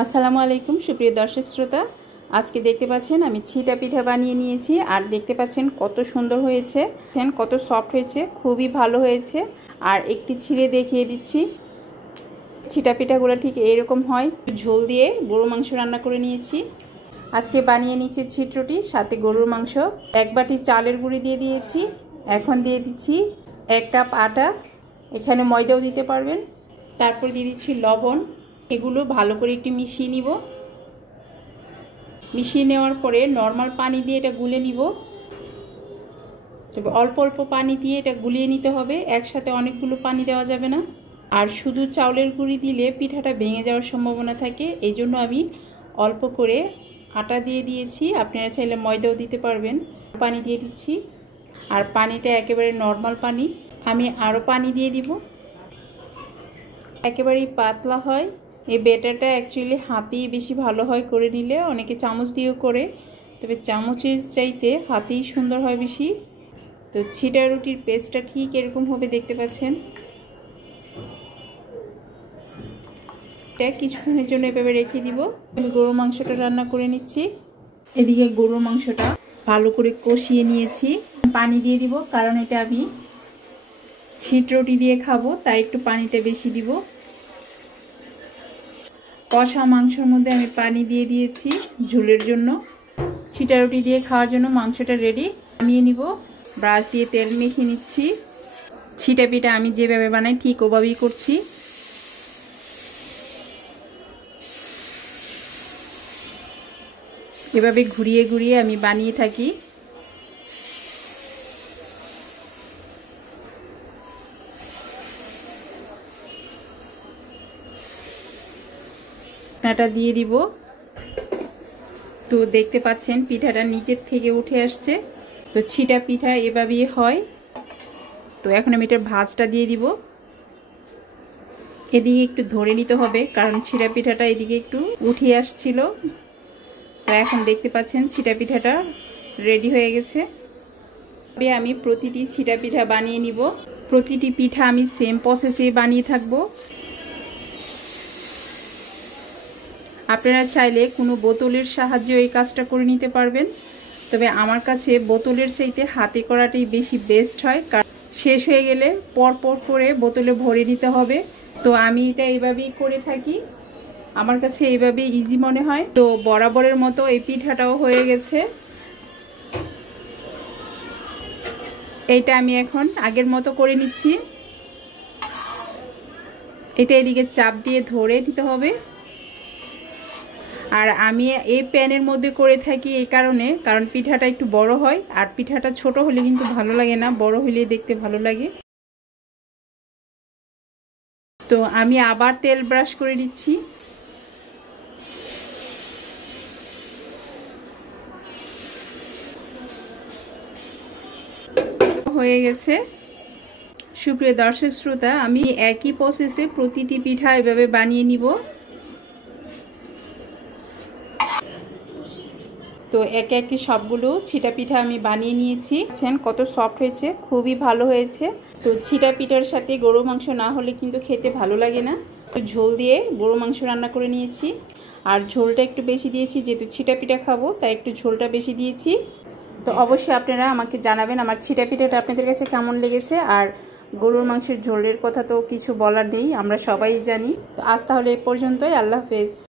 আসসালামু আলাইকুম সুপ্রিয় দর্শক শ্রোতা, আজকে দেখতে পাচ্ছেন আমি ছিটা পিঠা বানিয়ে নিয়েছি। আর দেখতে পাচ্ছেন কত সুন্দর হয়েছে, কত সফট হয়েছে, খুবই ভালো হয়েছে। আর একটি ছিঁড়ে দেখিয়ে দিচ্ছি। ছিটা পিঠাগুলো ঠিক এরকম হয়। ঝোল দিয়ে গরু মাংস রান্না করে নিয়েছি। আজকে বানিয়ে নিচ্ছি ছিটরটি, সাথে গরুর মাংস। 1 বাটি চালের গুঁড়ি দিয়ে দিয়েছি। এখন দিয়ে দিচ্ছি 1 কাপ আটা, এখানে ময়দাও দিতে পারবেন। তারপর দিয়ে দিচ্ছি লবণ। এগুলো ভালো করে একটু মিশিয়ে নিব। মিশিয়ে নেওয়ার পরে নর্মাল পানি দিয়ে এটা গুলে নিব। তবে অল্প অল্প পানি দিয়ে এটা গুলিয়ে নিতে হবে, একসাথে অনেকগুলো পানি দেওয়া যাবে না। আর শুধু চাউলের গুঁড়ি দিলে পিঠাটা ভেঙে যাওয়ার সম্ভাবনা থাকে, এই জন্য আমি অল্প করে আটা দিয়ে দিয়েছি। আপনারা চাইলে ময়দাও দিতে পারবেন। পানি দিয়ে দিচ্ছি, আর পানিটা একেবারে নর্মাল পানি। আমি আরও পানি দিয়ে দিব। একেবারেই পাতলা হয় এই ব্যাটারটা। অ্যাকচুয়ালি হাতেই বেশি ভালো হয় করে নিলে, অনেকে চামচ দিয়েও করে, তবে চামচের চাইতে হাতেই সুন্দর হয় বেশি। তো ছিটা রুটির পেস্টটা ঠিক এরকম হবে, দেখতে পাচ্ছেন। এটা কিছুক্ষণের জন্য এভাবে রেখে দিব। আমি গরুর মাংসটা রান্না করে নিচ্ছি। এদিকে গরুর মাংসটা ভালো করে কষিয়ে নিয়েছি। পানি দিয়ে দিব, কারণ এটা আমি ছিট রুটি দিয়ে খাবো, তাই একটু পানিটা বেশি দিব। কষা মাংসের মধ্যে আমি পানি দিয়ে দিয়েছি ঝোলের জন্য। ছিটা রুটি দিয়ে খাওয়ার জন্য মাংসটা রেডি। নামিয়ে নিব। ব্রাশ দিয়ে তেল মেখে নিচ্ছি। ছিটা পিঠা আমি যেভাবে বানাই ঠিক ওভাবেই করছি। এভাবে ঘুরিয়ে ঘুরিয়ে আমি বানিয়ে থাকি। ঢাকনাটা দিয়ে দিব। তো দেখতে পাচ্ছেন পিঠাটা নিচের থেকে উঠে আসছে। তো ছিটা পিঠা এভাবেই হয়। তো এখন আমি এটার ভাঁজটা দিয়ে দিব। এদিকে একটু ধরে নিতে হবে, কারণ ছিটা পিঠাটা এদিকে একটু উঠে আসছিল। তো এখন দেখতে পাচ্ছেন ছিটা পিঠাটা রেডি হয়ে গেছে। আমি প্রতিটি ছিটা পিঠা বানিয়ে নিব। প্রতিটি পিঠা আমি সেম প্রসেসে বানিয়ে থাকবো। আপনারা চাইলে কোনো বোতলের সাহায্যে এই কাজটা করে নিতে পারবেন, তবে আমার কাছে বোতলের চাইতে হাতে করাটাই বেশি বেস্ট হয়, কারণ শেষ হয়ে গেলে পরপর করে বোতলে ভরে নিতে হবে। তো আমি এটা এইভাবেই করে থাকি, আমার কাছে এইভাবেই ইজি মনে হয়। তো বরাবরের মতো এই পিঠাটাও হয়ে গেছে। এইটা আমি এখন আগের মতো করে নিচ্ছি। এটা এদিকে চাপ দিয়ে ধরে দিতে হবে। আর আমি এই প্যানের মধ্যে করে থাকি এই কারণ পিঠাটা একটু বড় হয়, আর পিঠাটা ছোট হলে কিন্তু ভালো লাগে না, বড় হলেই দেখতে ভালো লাগে। তো আমি আবার তেল ব্রাশ করে দিচ্ছি। হয়ে গেছে। সুপ্রিয় দর্শক শ্রোতা, আমি একই প্রসেসে প্রতিটি পিঠা এভাবে বানিয়ে নিব। তো একে একে সবগুলো ছিটা পিঠা আমি বানিয়ে নিয়েছি। দেখছেন কত সফট হয়েছে, খুবই ভালো হয়েছে। তো ছিটা পিঠার সাথে গরু মাংস না হলে কিন্তু খেতে ভালো লাগে না। তো ঝোল দিয়ে গরু মাংস রান্না করে নিয়েছি, আর ঝোলটা একটু বেশি দিয়েছি, যেহেতু ছিটা পিঠা খাবো তাই একটু ঝোলটা বেশি দিয়েছি। তো অবশ্যই আপনারা আমাকে জানাবেন আমার ছিটা পিঠাটা আপনাদের কাছে কেমন লেগেছে। আর গরুর মাংসের ঝোলের কথা তো কিছু বলার নেই, আমরা সবাই জানি। তো আজ তাহলে এ পর্যন্তই। আল্লাহ হাফেজ।